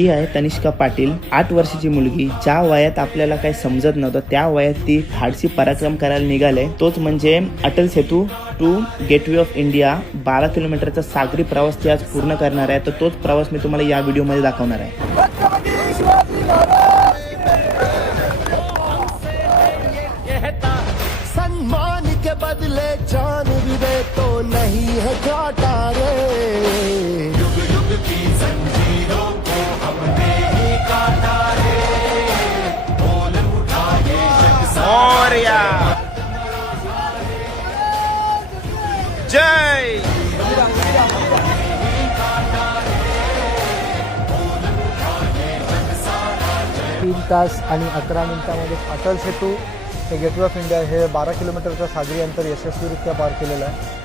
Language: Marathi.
ही आहे तनिष्का पाटील, 8 वर्षाची मुलगी. ज्या वयात आपल्याला काही समजत नव्हतं त्या वयात ती धाडसी पराक्रम करायला निघाले. तोच म्हणजे Atal Setu to gateway of India. 12 किलोमीटरचा सागरी प्रवास ती आज पूर्ण करणार आहे. तर तोच प्रवास मी तुम्हाला या व्हिडिओमध्ये दाखवणार आहे. सम्मान के बदले जान भी दे तो नहीं है घाटा रे. युग युग की जंजीरों को हमने ही काटा रे. बोल उठा ये जग सारा. जय 3 तास आणि 11 मिनिटांमध्ये अटल सेतू ते गेटवे ऑफ इंडिया हे 12 किलोमीटरचं सागरी अंतर यशस्वीरित्या पार केलेलं आहे.